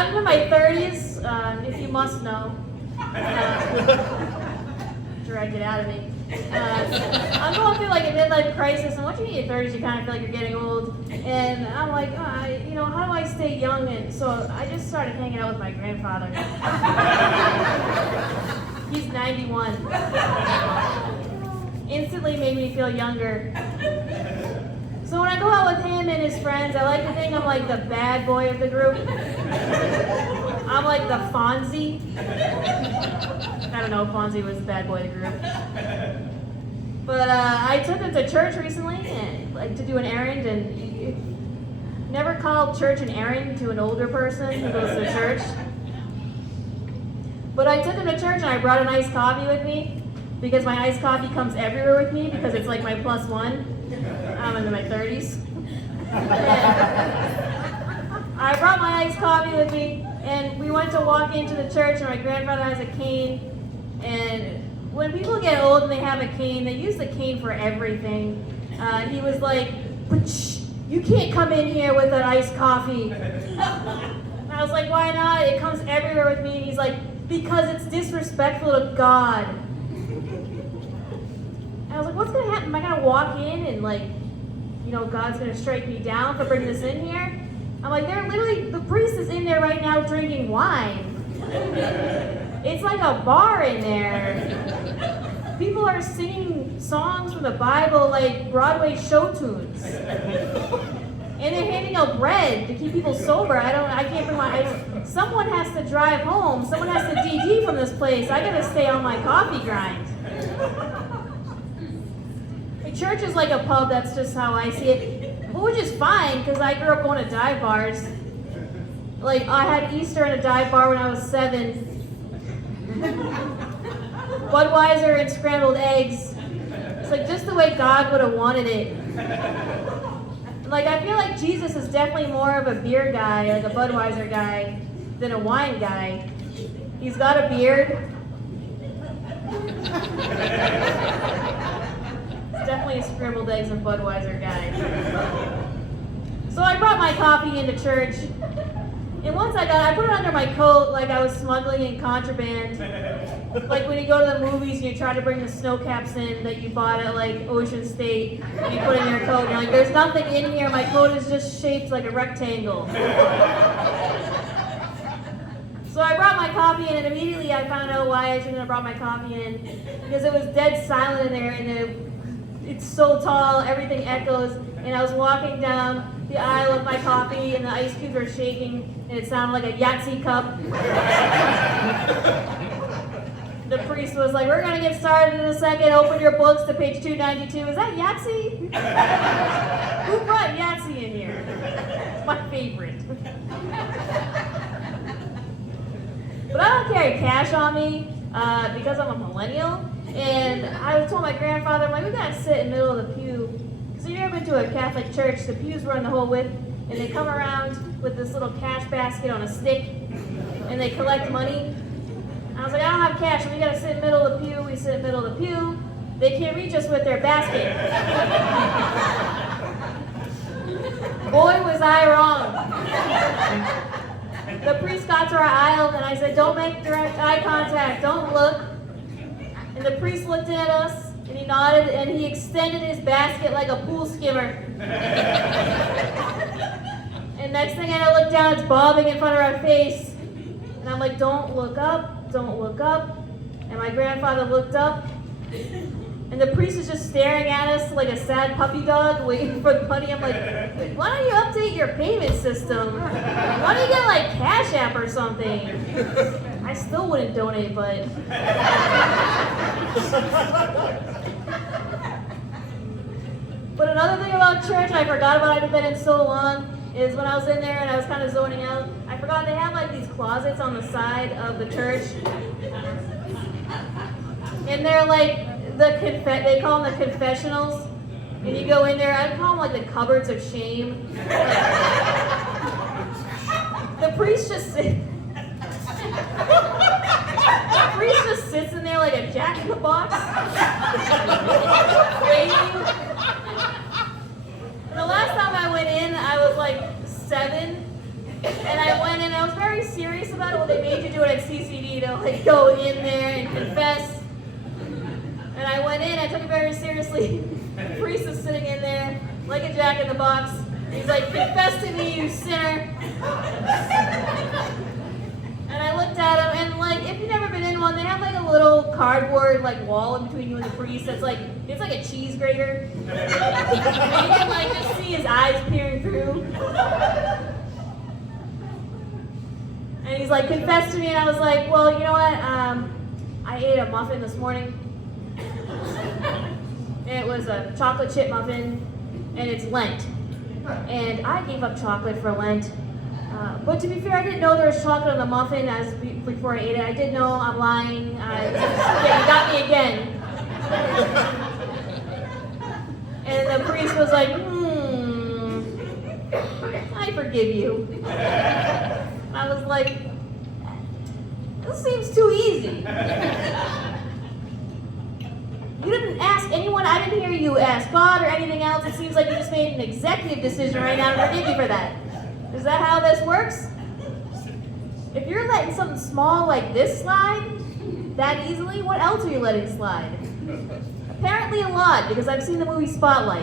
I'm in my 30s, if you must know. Dragged it out of me. I'm going through like a midlife crisis, and once you hit your 30s, you kind of feel like you're getting old. And I'm like, how do I stay young? And so I just started hanging out with my grandfather. He's 91. Instantly made me feel younger. So when I go out with him and his friends, I like to think I'm like the bad boy of the group. I'm like the Fonzie. I don't know if Fonzie was the bad boy of the group. But I took him to church recently, and like to do an errand, and you never call church an errand to an older person who goes to church. But I took him to church and I brought an iced coffee with me, because my iced coffee comes everywhere with me because it's like my plus one. I'm into my 30s. I brought my iced coffee with me, and we went to walk into the church, and my grandfather has a cane. And when people get old and they have a cane, they use the cane for everything. He was like, "But shh, you can't come in here with an iced coffee." And I was like, "Why not? It comes everywhere with me." And he's like, "Because it's disrespectful to God." And I was like, "What's gonna happen? Am I gonna walk in and like, God's gonna strike me down for bringing this in here?" I'm like, the priest is in there right now drinking wine. It's like a bar in there. People are singing songs from the Bible like Broadway show tunes. And they're handing out bread to keep people sober. I can't bring my ice. Someone has to drive home. Someone has to DD from this place. I gotta stay on my coffee grind. Church is like a pub, that's just how I see it. Which is fine, because I grew up going to dive bars. Like, I had Easter in a dive bar when I was 7. Budweiser and scrambled eggs. It's like just the way God would have wanted it. Like, I feel like Jesus is definitely more of a beer guy, like a Budweiser guy, than a wine guy. He's got a beard. Definitely a scrambled eggs and Budweiser guy. So I brought my coffee into church, and once I put it under my coat like I was smuggling in contraband. Like when you go to the movies and you try to bring the snow caps in that you bought at like Ocean State, and you put it in your coat, and you're like, "There's nothing in here, my coat is just shaped like a rectangle." So I brought my coffee in, and immediately I found out why I shouldn't have brought my coffee in, because it was dead silent in there, and it's so tall, everything echoes, and I was walking down the aisle with my coffee, and the ice cubes were shaking, and it sounded like a Yahtzee cup. The priest was like, "We're going to get started in a second. Open your books to page 292. Is that Yahtzee? Who brought Yahtzee in here? My favorite. But I don't carry cash on me because I'm a millennial. And I told my grandfather, I'm like, "We gotta sit in the middle of the pew." Because if you've ever been to a Catholic church, the pews run the whole width, and they come around with this little cash basket on a stick, and they collect money. I was like, "I don't have cash, so we gotta sit in the middle of the pew." We sit in the middle of the pew. They can't reach us with their basket. Boy, was I wrong. The priest got to our aisle, and I said, "Don't make direct eye contact, don't look." And the priest looked at us, and he nodded, and he extended his basket like a pool skimmer. And next thing I know, I look down, it's bobbing in front of our face. And I'm like, "Don't look up, don't look up." And my grandfather looked up, and the priest is just staring at us like a sad puppy dog waiting for the money. I'm like, "Why don't you update your payment system? Why don't you get like Cash App or something?" I still wouldn't donate, but... But another thing about church I forgot about, I haven't been in so long, is when I was in there and I was kind of zoning out, I forgot they have like these closets on the side of the church. And they're like, they call them the confessionals. And you go in there, I call them like the cupboards of shame. The priest just sits in there like a jack-in-the-box, waiting. And the last time I went in, I was like 7, And I went in, I was very serious about it. Well, they made you do it at CCD to like go in there and confess. And I went in, I took it very seriously. The priest is sitting in there, like a jack in the box. He's like, confess to me, you sinner. And I looked at him, and like, if you've never been in one, they have like a little cardboard like wall in between you and the priest. That's like, it's like a cheese grater. And you can like just see his eyes peering through. And he's like, confess to me, and I was like, well, you know what? I ate a muffin this morning. It was a chocolate chip muffin, and it's Lent. And I gave up chocolate for Lent. But to be fair, I didn't know there was chocolate on the muffin before I ate it. I did know, I'm lying. Yeah, you got me again. And the priest was like, I forgive you. I was like, this seems too easy. You didn't ask anyone, I didn't hear you ask God or anything else. It seems like you just made an executive decision right now to forgive you for that. Is that how this works? If you're letting something small like this slide that easily, what else are you letting slide? Apparently a lot, because I've seen the movie Spotlight.